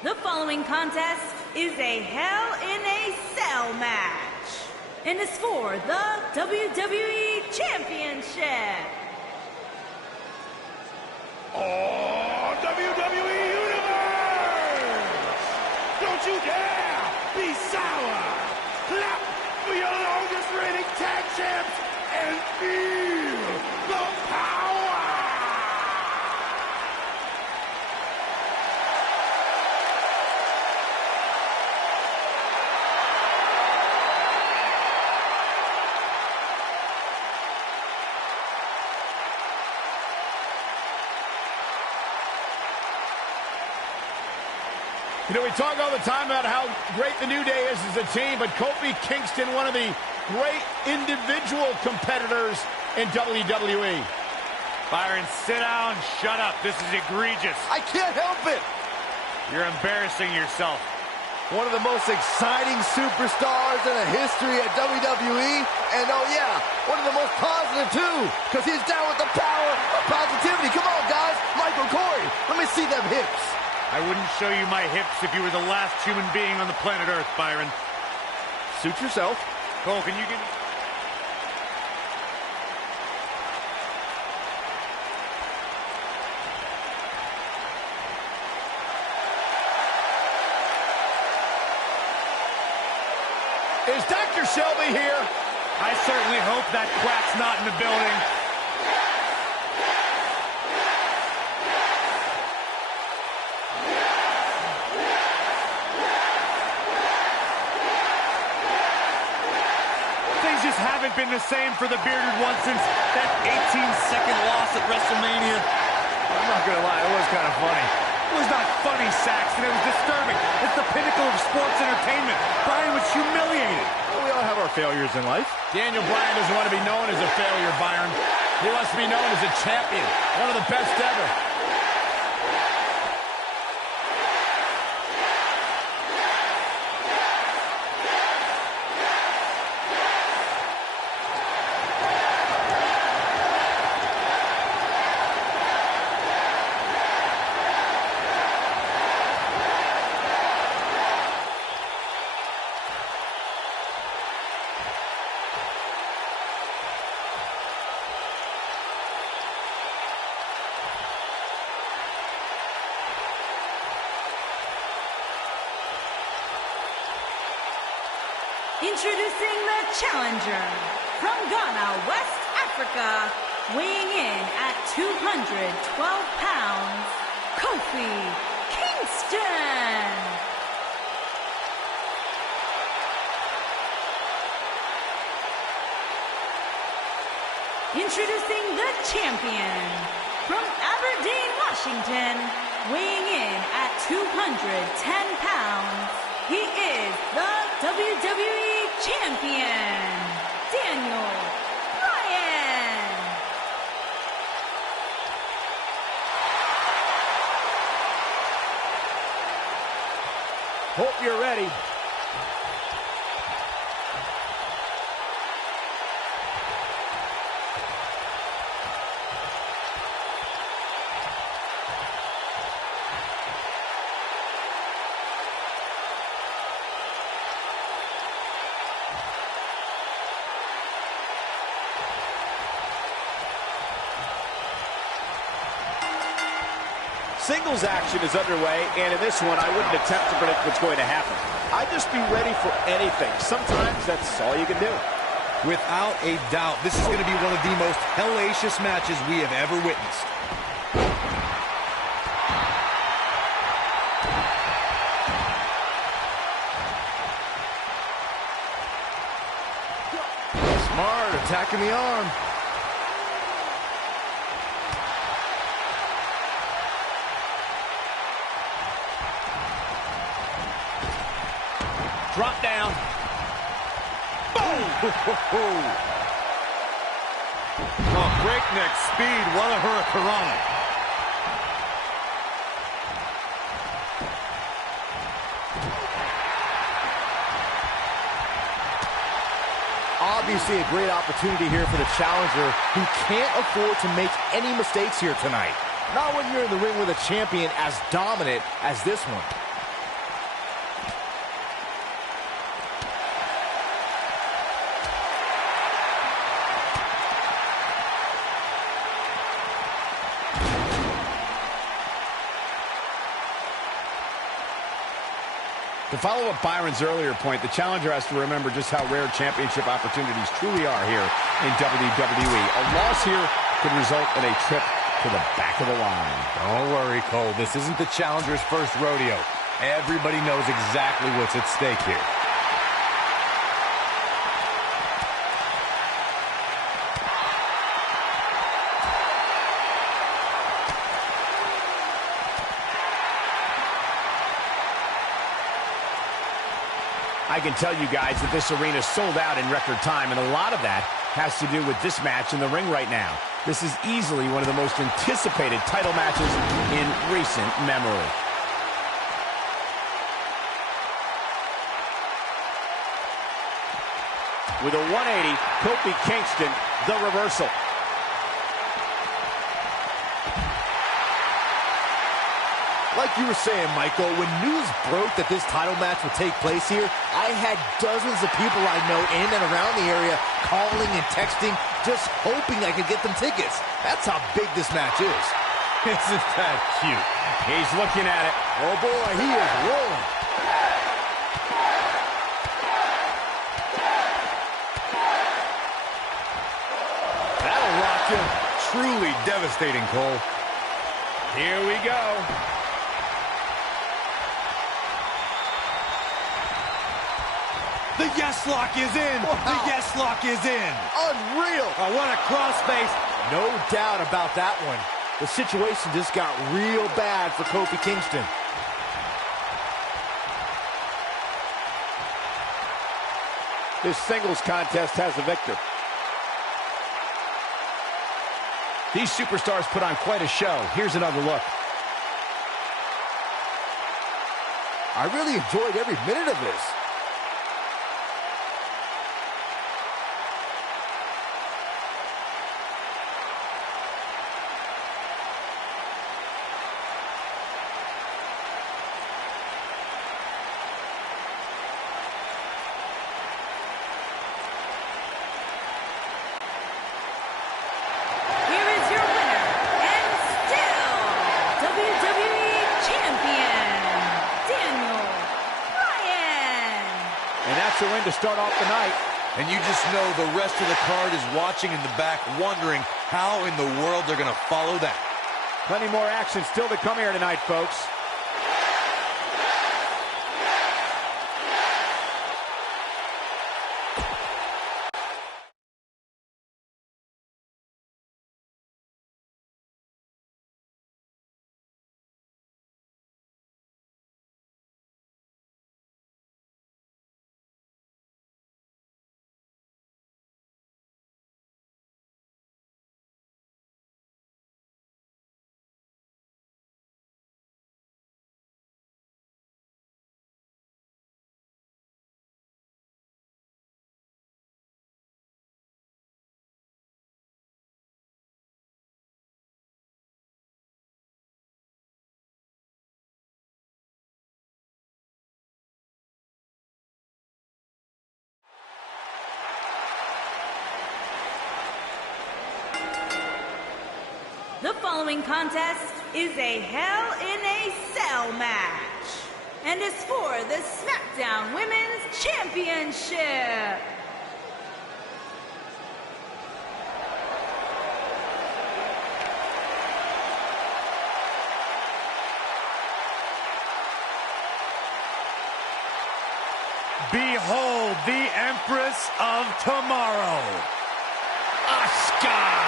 The following contest is a Hell in a Cell match and is for the WWE Championship. Oh, WWE Universe! Don't you dare be sour! Clap for your longest reigning tag champs and feel the power! You know, we talk all the time about how great the New Day is as a team, but Kofi Kingston, one of the great individual competitors in WWE. Byron, sit down, shut up. This is egregious. I can't help it. You're embarrassing yourself. One of the most exciting superstars in the history of WWE. And oh yeah, one of the most positive too, because he's down with the power of positivity. Come on, guys. Michael Corey, let me see them hips. I wouldn't show you my hips if you were the last human being on the planet Earth, Byron. Suit yourself. Cole, can you give me... Is Dr. Shelby here? I certainly hope that quack's not in the building. Just haven't been the same for the bearded one since that 18-second loss at WrestleMania. I'm not gonna lie, it was kind of funny. It was not funny, Saxton. It was disturbing. It's the pinnacle of sports entertainment. Bryan was humiliated. Well, we all have our failures in life. Daniel Bryan doesn't want to be known as a failure, Byron. He wants to be known as a champion, one of the best ever. Introducing the challenger from Ghana, West Africa, weighing in at 212 pounds, Kofi Kingston. Introducing the champion from Aberdeen, Washington, weighing in at 210 pounds, he is the WWE Champion, Daniel Bryan. Hope you're ready. Singles action is underway, and in this one, I wouldn't attempt to predict what's going to happen. I'd just be ready for anything. Sometimes that's all you can do. Without a doubt, this is going to be one of the most hellacious matches we have ever witnessed. Smart, attacking the arm. Drop down. Boom! Oh, breakneck speed. What a hurricanrana. Obviously a great opportunity here for the challenger, who can't afford to make any mistakes here tonight. Not when you're in the ring with a champion as dominant as this one. To follow up Byron's earlier point, the challenger has to remember just how rare championship opportunities truly are here in WWE. A loss here could result in a trip to the back of the line. Don't worry, Cole. This isn't the challenger's first rodeo. Everybody knows exactly what's at stake here. I can tell you guys that this arena sold out in record time, and a lot of that has to do with this match in the ring right now. This is easily one of the most anticipated title matches in recent memory. With a 180, Kofi Kingston, the reversal. Like you were saying, Michael, when news broke that this title match would take place here, I had dozens of people I know in and around the area calling and texting, just hoping I could get them tickets. That's how big this match is. Isn't that cute? He's looking at it. Oh boy, he is rolling. That'll rock him. Truly devastating, Cole. Here we go. The yes lock is in. Wow. The yes lock is in. Unreal. Oh, what a crossface. No doubt about that one. The situation just got real bad for Kofi Kingston. This singles contest has a victor. These superstars put on quite a show. Here's another look. I really enjoyed every minute of this. Here is your winner, and still WWE Champion, Daniel Bryan. And that's the win to start off the night. And you just know the rest of the card is watching in the back, wondering how in the world they're going to follow that. Plenty more action still to come here tonight, folks. The following contest is a Hell in a Cell match and is for the SmackDown Women's Championship. Behold the Empress of Tomorrow, Asuka.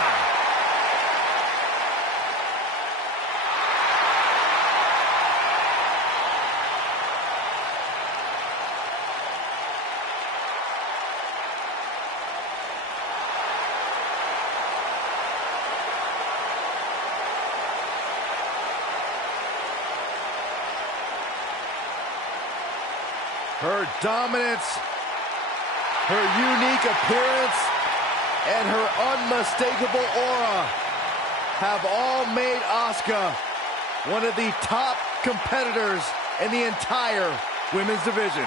Her dominance, her unique appearance, and her unmistakable aura have all made Asuka one of the top competitors in the entire women's division.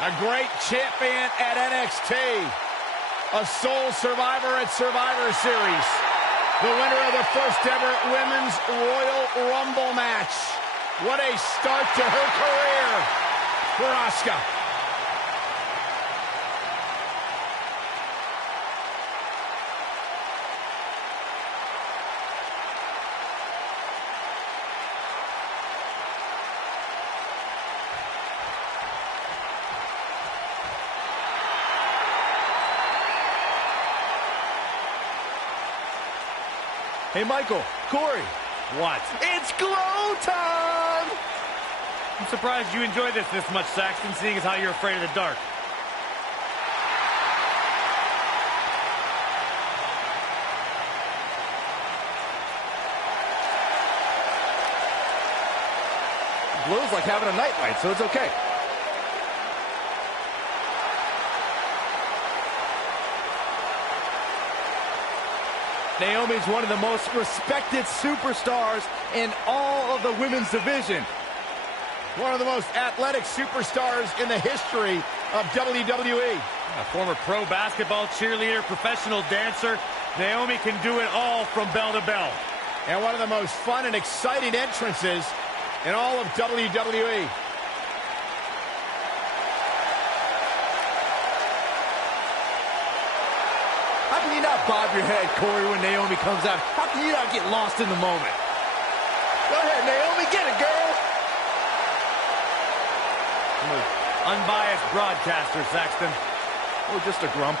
A great champion at NXT. a sole survivor at Survivor Series. The winner of the first ever Women's Royal Rumble match. What a start to her career for Asuka. Hey, Michael, Corey. What? It's glow time! I'm surprised you enjoy this much, Saxton, seeing as how you're afraid of the dark. Glow's like having a nightlight, so it's okay. Naomi's one of the most respected superstars in all of the women's division. One of the most athletic superstars in the history of WWE. A former pro basketball cheerleader, professional dancer, Naomi can do it all from bell to bell. And one of the most fun and exciting entrances in all of WWE. How can you not bob your head, Corey, when Naomi comes out? How can you not get lost in the moment? Go ahead, Naomi, get it, girl! Unbiased broadcaster, Saxton. Or just a grump.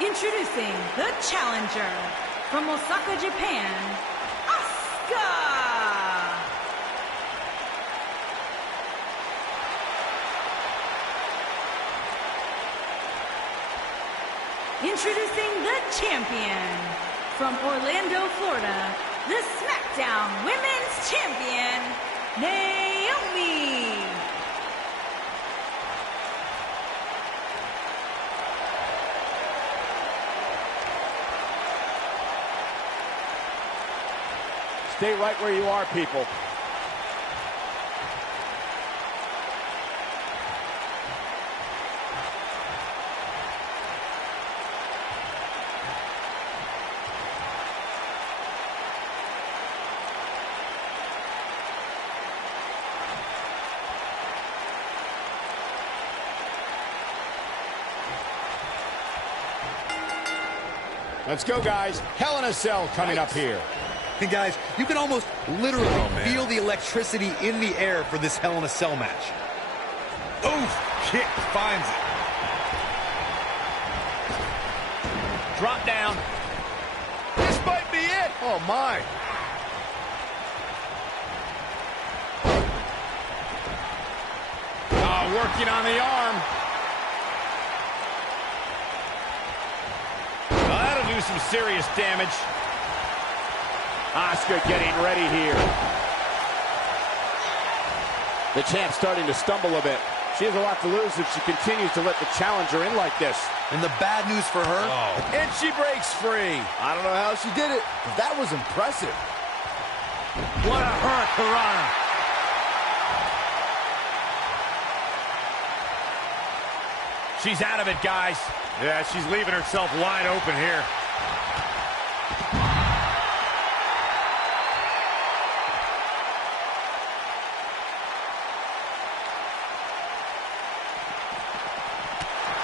Introducing the challenger from Osaka, Japan, Asuka! Introducing the champion from Orlando, Florida, the SmackDown Women's Champion, Naomi! Stay right where you are, people. Let's go, guys. Hell in a Cell coming up here. And guys, you can almost literally feel the electricity in the air for this Hell in a Cell match. Oof, kick finds it. Drop down. This might be it. Oh, my. Oh, working on the arm. Well, that'll do some serious damage. Asuka getting ready here. The champ's starting to stumble a bit. She has a lot to lose if she continues to let the challenger in like this. And the bad news for her, And she breaks free. I don't know how she did it, but that was impressive. What a hurricanrana. She's out of it, guys. Yeah, she's leaving herself wide open here.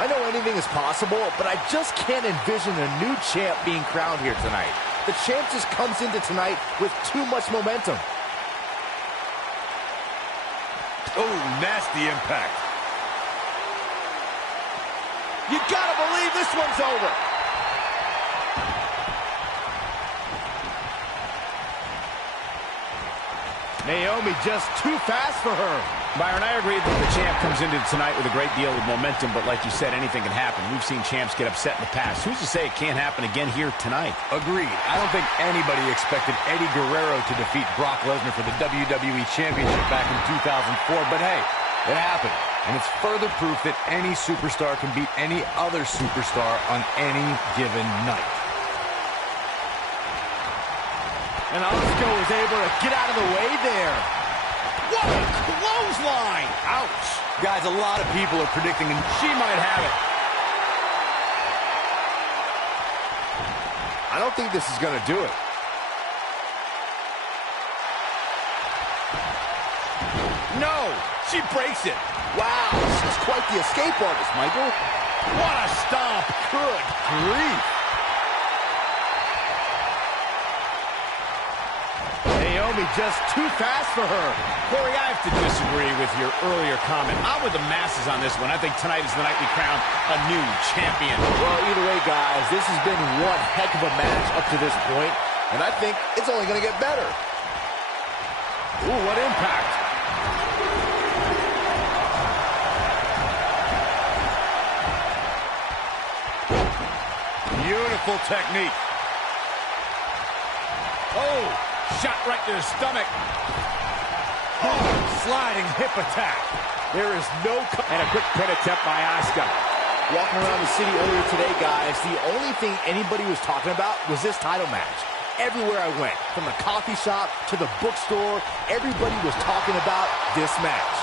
I know anything is possible, but I just can't envision a new champ being crowned here tonight. The champ just comes into tonight with too much momentum. oh, nasty impact. You gotta believe this one's over. Naomi just too fast for her. Byron, I agree that the champ comes into tonight with a great deal of momentum, but like you said, anything can happen. We've seen champs get upset in the past. Who's to say it can't happen again here tonight? Agreed. I don't think anybody expected Eddie Guerrero to defeat Brock Lesnar for the WWE Championship back in 2004, but hey, It happened, and it's further proof that any superstar can beat any other superstar on any given night. And Asuka was able to get out of the way there. What a clothesline! Ouch! Guys, a lot of people are predicting, and She might have it. I don't think this is going to do it. No! She breaks it. Wow, she's quite the escape artist, Michael. What a stomp! Good grief. Naomi just too fast for her. Corey, I have to disagree with your earlier comment. I'm with the masses on this one. I think tonight is the night we crown a new champion. Well, either way, guys, this has been one heck of a match up to this point, and I think it's only going to get better. Ooh, what impact! Beautiful technique. Oh, shot right to the stomach. Oh, sliding hip attack. There is no... And a quick pin attempt by Asuka. Walking around the city earlier today, guys, the only thing anybody was talking about was this title match. Everywhere I went, from the coffee shop to the bookstore, everybody was talking about this match.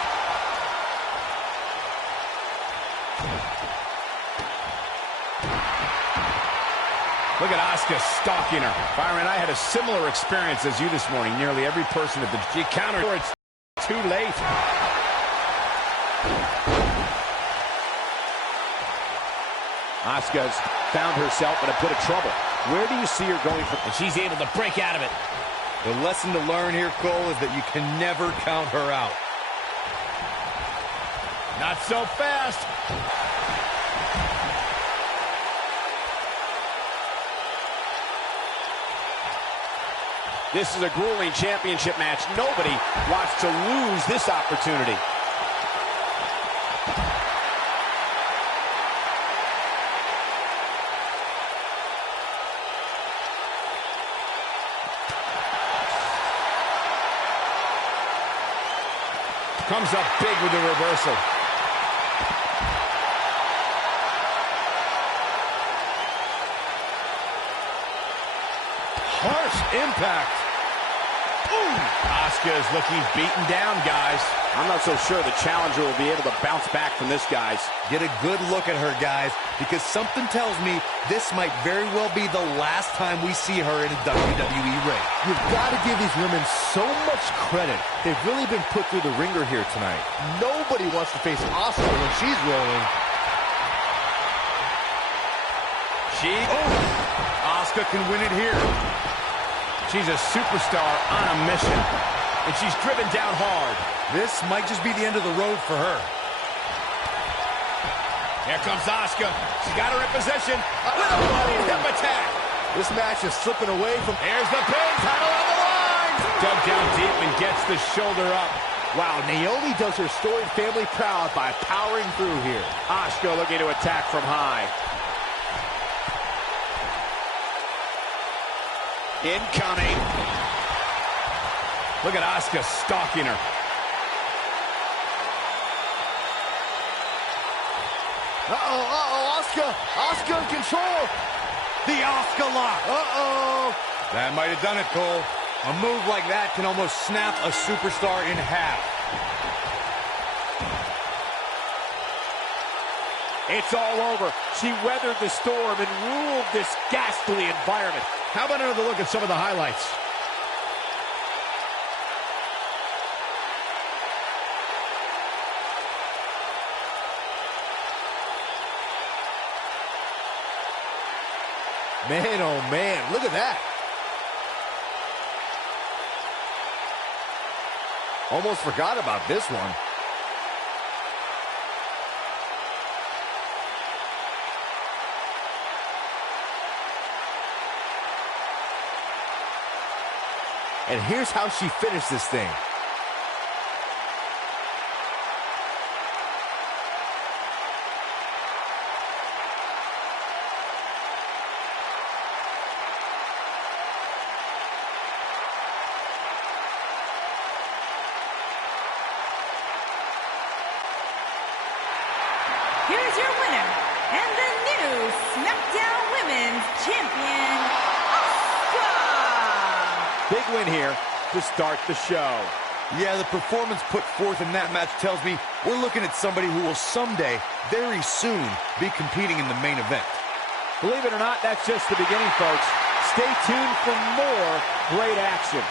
Look at Asuka stalking her. Byron, I had a similar experience as you this morning. Nearly every person at the... She countered. It's too late. Asuka's found herself in a bit of trouble. Where do you see her going from? And she's able to break out of it. the lesson to learn here, Cole, is that you can never count her out. Not so fast. This is a grueling championship match. Nobody wants to lose this opportunity. Comes up big with the reversal. Harsh impact. Ooh. Asuka is looking beaten down, guys. I'm not so sure the challenger will be able to bounce back from this, guys. Get a good look at her, guys, because something tells me this might very well be the last time we see her in a WWE ring. You've got to give these women so much credit. They've really been put through the ringer here tonight. Nobody wants to face Asuka when she's rolling. Asuka can win it here. She's a superstar on a mission, and she's driven down hard. This might just be the end of the road for her. Here comes Asuka. She's got her in position with a running hip attack. This match is slipping away from... Here's the pin, title on the line. Dug down deep and gets the shoulder up. Wow, Naomi does her storied family proud by powering through here. Asuka looking to attack from high. Incoming. Look at Asuka stalking her. Asuka! Asuka in control! The Asuka lock. That might have done it, Cole. A move like that can almost snap a superstar in half. It's all over. She weathered the storm and ruled this ghastly environment. How about another look at some of the highlights? Man, oh man, look at that. Almost forgot about this one. And here's how she finished this thing. here's your winner and the new SmackDown Women's Champion, Asuka. Big win here to start the show. Yeah, the performance put forth in that match tells me we're looking at somebody who will someday, very soon, be competing in the main event. Believe it or not, that's just the beginning, folks. Stay tuned for more great action.